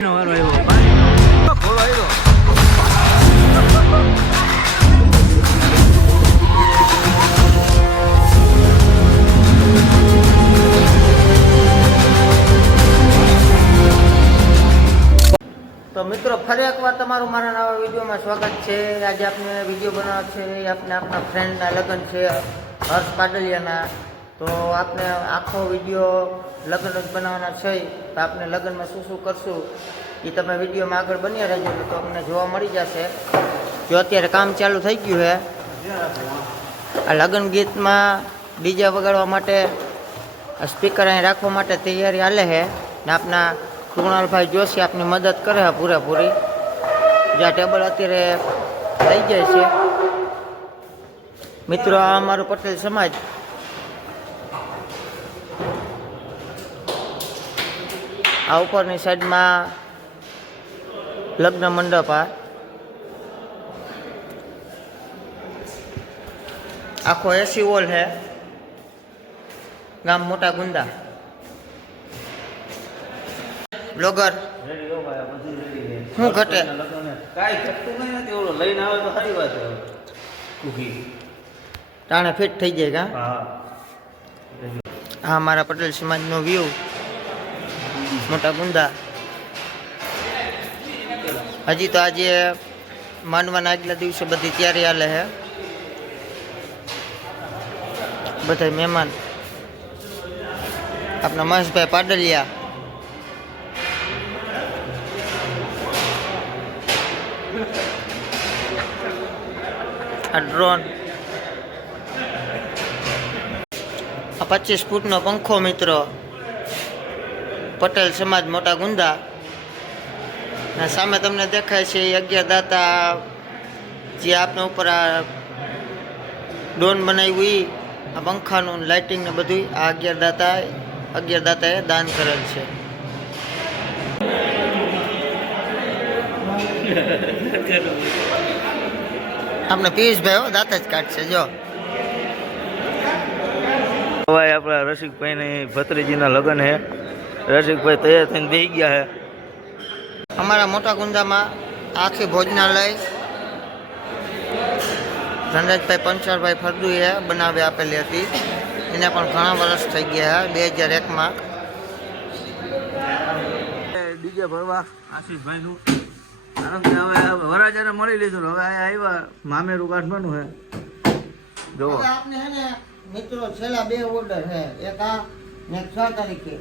તો મિત્રો, ફરી એકવાર તમારું મારા નવા વિડીયોમાં સ્વાગત છે. આજે આપણે વીડિયો બનાવવાનો છે. એ આપણે આપણા ફ્રેન્ડના લગ્ન છે, હર્ષ પાડલિયાના. તો આપણે આખો વીડિયો લગ્ન જ બનાવવાના છે. તો આપણે લગ્નમાં શું શું કરશું એ તમે વિડીયોમાં આગળ બની રહેજો, તો તમને જોવા મળી જશે. જો અત્યારે કામ ચાલુ થઈ ગયું છે આ લગ્ન ગીતમાં ડીજે વગાડવા માટે સ્પીકર અહીં રાખવા માટે તૈયારી હાલે છે ને આપના કૃણાલભાઈ જોશી આપની મદદ કરે છે પૂરેપૂરી. જ્યાં ટેબલ અત્યારે થઈ જાય છે. મિત્રો, આ અમારો પટેલ સમાજ આ ઉપરની સાઈડમાં લગ્ન મંડપ આ આખો એસી વોલ છે ગામ મોટા ગુંદા. બ્લોગર. શું ઘટે? કાંઈ ઘટતું નહીં નથી ઓલો લઈને આવે તો સારી વાત છે. કુકી. ટાણે ફિટ થઈ જાય કા? હા. મારા પટેલ સમાજનો વ્યૂ મોટા ગુંદા હજી તો આજે માંડવાના આગલા દિવસે બધી તૈયારી હાલે છે બધા મહેમાન. આપણા મહેશભાઈ પાડલિયા. આ ડ્રોન આ પચીસ ફૂટનો પંખો મિત્રો. પટેલ સમાજ મોટા ગુંદા. સામે તમને દેખાય છે એ અગિયાર દાતા જે આપને ઉપર આ ડોન બનાવ્યું એ આ પંખાનું લાઇટિંગ ને બધું આ અગિયાર અગિયારદાતાએ અગિયાર દાતાએ દાન કરેલ છે. આપણે પિયુષભાઈ હો, દાંત જ કાઢશે, જો. હવે આપણા રસિકભાઈની ભત્રીજીના લગ્ન છે. રસિકભાઈ તૈયાર થઈને બેસી ગયા છે અમારા મોટા ગુંદામાં આખી ભોજનાલય ધનરાજભાઈ પંચરભાઈ ફરદુએ બનાવી આપેલી હતી. એને પણ ઘણા વર્ષ થઈ ગયા બે હજાર એકમાં. ડીજે ભરવા. આશીષભાઈનું. હવે વરાજાને મળી લીધું ને હવે આ આવ્યા મામેરું કાઢવાનું હે. જો આપને હે ને મિત્રો છેલ્લા બે ઓર્ડર છે એક આ ને છ તારીખે.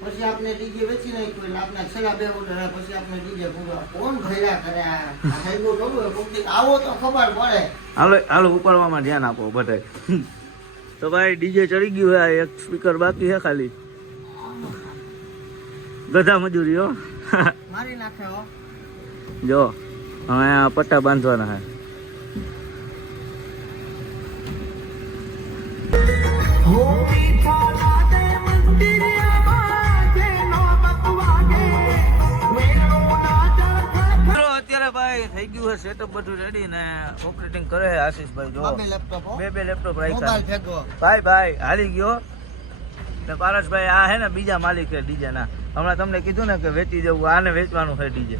પછી આપણે ડીજે વેચી નાખ્યું એટલે આપણે છેલ્લા બે ઓર્ડર પછી આપણે ડીજે પૂરા કોણ ભર્યા કરે આ આ હૈબો ડોલું હે. આવો તો ખબર પડે. હાલો હાલો ઉપાડવામાં ધ્યાન આપો બધાય. તો ભાઈ ડીજે ચડી ગયું હોય આ એક સ્પીકર બાકી છે ખાલી. ગધા મજૂરી હો. મારી નાખે હો. જો હવે આ પટ્ટા બાંધવાના છે. થઈ ગયું છે સેટઅપ બધું રેડી ને ઓપરેટિંગ કરે છે આશીષભાઈ જો. બે લેપટોપ બે બે લેપટોપ રાખ્યા ભાઈ ભાઈ હાલી ગયો. ને પારસભાઈ આ હે ને બીજા માલિક છે ડીજે ના. હમણાં તમને કીધું ને કે વેચી જવું આને વેચવાનું છે ડીજે.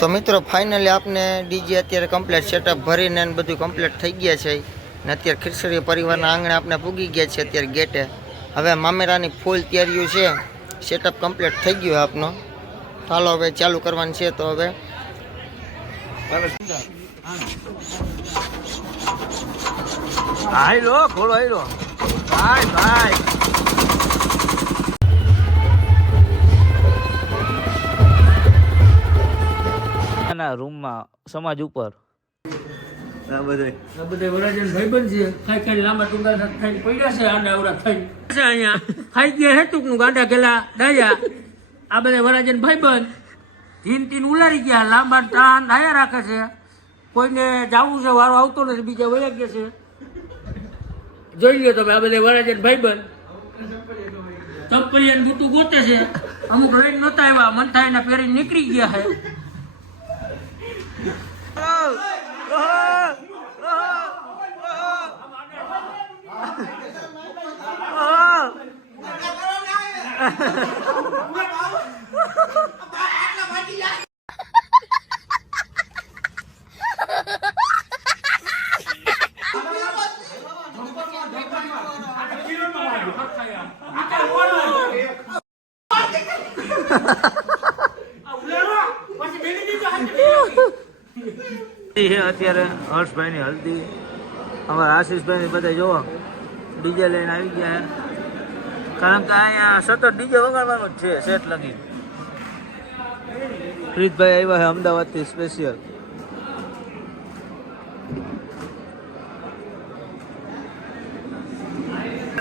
તો મિત્રો ફાઇનલી આપને ડીજે અત્યારે કમ્પ્લીટ સેટઅપ ભરીને બધું કમ્પ્લીટ થઈ ગયા છે. ને અત્યારે ખીરસરી પરિવારના આંગણે આપણે પૂગી ગયા છે અત્યારે ગેટે હવે મામેરાની ફૂલ તૈયારીઓ છે. સેટઅપ કમ્પ્લીટ થઈ ગયું આપનો. ચાલો હવે ચાલુ કરવાનું છે તો હવે. હાઈ lo, colo ahí lo. ભાઈ bye. ના રૂમમાં સમાજ ઉપર આ બધે આ બધા વરાજન ભાઈબંધ. ભાઈબંધ તીન ઉલારી ગયા લાંબા ટાણ ડાયા રાખે છે કોઈને જાવું છે વારો આવતો નથી બીજા વયા ગયા છે જોઈ લો તમે આ બધા વરાજન ભાઈબંધ ચપ્પલિયાન બુટું ગોતે છે અમુક લઈને નહોતા આવ્યા મન થાય એના પહેરીને નીકળી ગયા છે Oh! એ છે અત્યારે હર્ષભાઈની હલ્દી. અમારા આશીષભાઈની બધા જોવો ડીજે લઈને આવી ગયા છે. કારણ કે અહીંયા સતત ડીજે વગાડવાનું જ છે સેટ લગી પ્રીતભાઈ આવ્યા છે અમદાવાદથી સ્પેશિયલ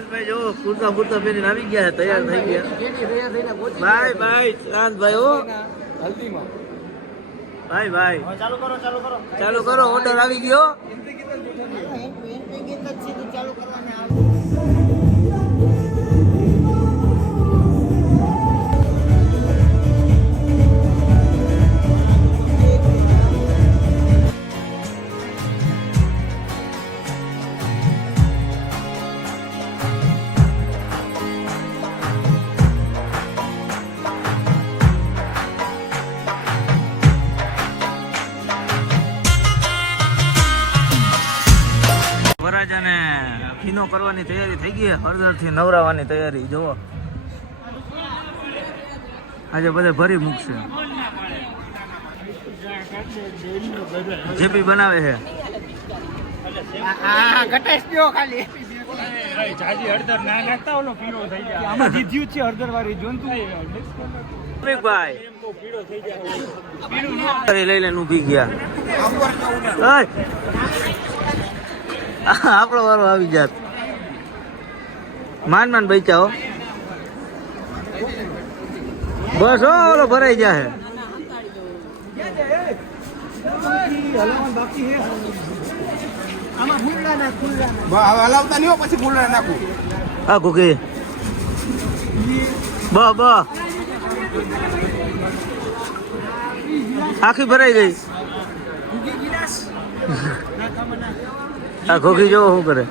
ભાઈ જો કુર્તા કુર્તા પહેરીને આવી ગયા છે તૈયાર થઈ ગયા ભાઈ ભાઈ શાંતભાઈ હો. ભાઈ ભાઈ. ચાલુ કરો ચાલુ કરો. ચાલુ કરો ઓર્ડર આવી ગયો. વરાજાને ફીનો કરવાની તૈયારી થઈ ગઈ હળદરથી નવરાવાની તૈયારી જુઓ. આજે બધે ભરી મૂકશે. જેપી બનાવે છે. છે લઈ લઈને ઊભી ગયા. આપણો વારો આવી જાત. માન માન બચ્યા બસ હો ઓલો ભરાઈ જાય હલાવતા નહીં હો, પછી ફૂલડા નાખું. બ આખી ભરાઈ ગઈ. આ ઘોઘી જોવો શું કરે?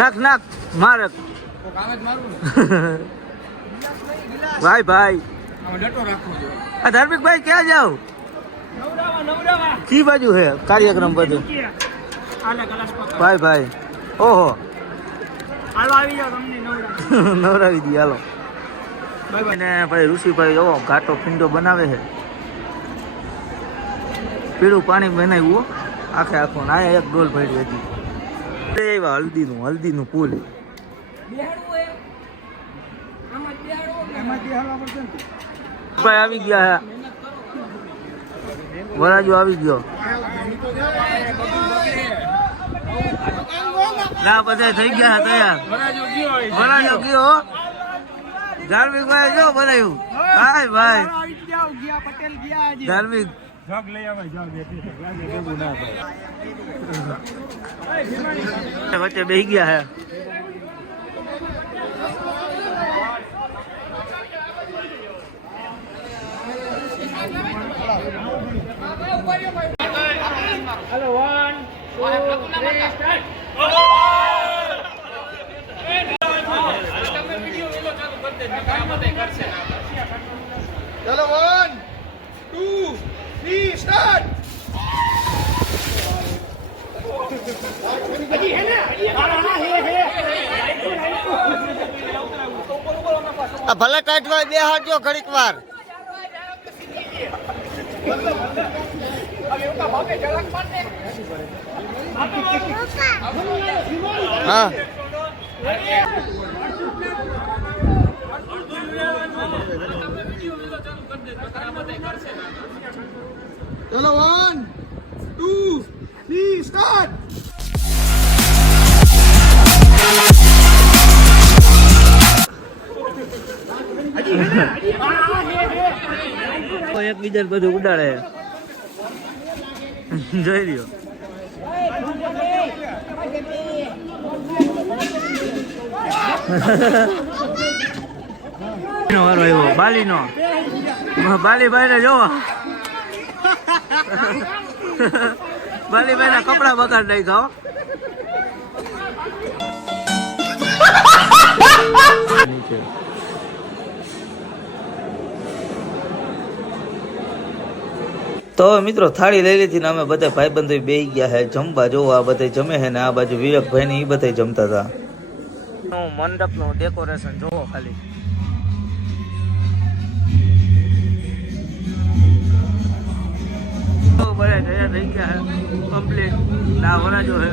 નાખ નાખ મારે ભાઈ ભાઈ. આ ધાર્મિક ભાઈ ક્યાં જાવ કી બાજુ છે કાર્યક્રમ બધું. ભાઈ ભાઈ. ઓહો. નવરાવી દઈએ હાલો. અને ભાઈ ઋષિભાઈ જોવો, ઘાટો પીંડો બનાવે છે. પીળું પાણી બનાવ્યું હો. આખે આખું ના એક ડોલ ભરી હતી એવા હલ્દીનું હલ્દીનું પુલ ભાઈ આવી ગયા વરાજો આવી ગયો. ના, બધા થઈ ગયા તૈયાર. વરાજો ગયો. ધાર્મિક ભાઈ જો બનાવ્યું ભાઈ ભાઈ. ધાર્મિક વચ્ચે બેસી ગયા હે ચલો વન ટુ થ્રી સ્ટાર્ટ આ ભલે ટાઈટ હોય બે હાથજો ઘડીક વાર. હા. વન ટુ થ્રી સ્ટાર્ટ એકબીજાને બધું ઉડાડે જોઈ લ્યો નો વારો આવ્યો બાલીનો બાલીભાઈ ને જોવો બાલીભાઈ ના કપડા બગાડ નહીં હો. તો હવે મિત્રો થાળી લઈ લીધી ને અમે બધા ભાઈબંધો બે ગયા હે જમવા જો આ બધા જમે હે ને આ બાજુ વિવેકભાઈ ને એ બધા જમતા હતા મંડપનું ડેકોરેશન જોવો ખાલી બધા થઈ ગયા કમ્પ્લીટ ના વરાજો હે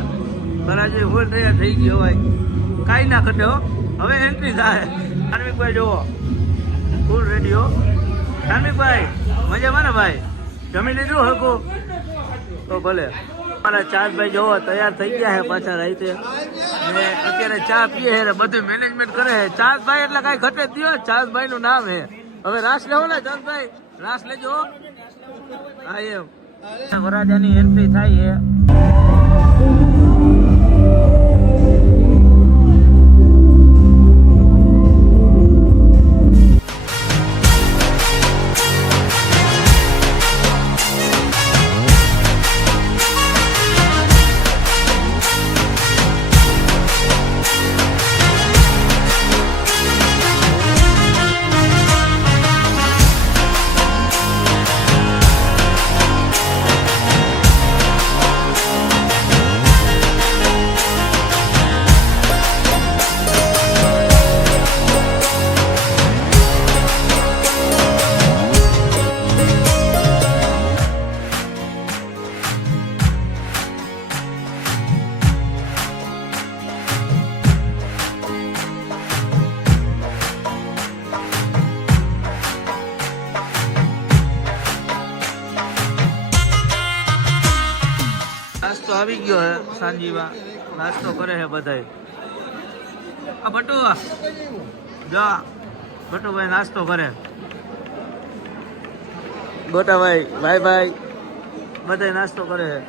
વરાજો હોલ તૈયાર થઈ ગયો હોય. કાંઈ ના ઘટે હો. હવે એન્ટ્રી થાય. ધાર્મિકભાઈ જુઓ. ફૂલ રેડી હો. ધાર્મિકભાઈ મજામાં ને ભાઈ? જમી લીધું હરકું તો ભલે. મારા ચાંદભાઈ જોવો તૈયાર થઈ ગયા છે પાછા રાઈતે ને અત્યારે ચા પીએ છે બધું મેનેજમેન્ટ કરે છે. ચાંદભાઈ એટલે કાંઈ ઘટે જ નહીં ચાંદભાઈ નું નામ છે. હવે રાસ લેવો ને, ચાંદભાઈ? રાસ લેજો હા, એમ. વરાજાની એન્ટ્રી થાય છે. છે નાસ્તો કરે છે બધાય. આ બટુ જા, બટુભાઈ નાસ્તો કરે. ગોટાભાઈ ભાઈ ભાઈ, બધાય નાસ્તો કરે છે.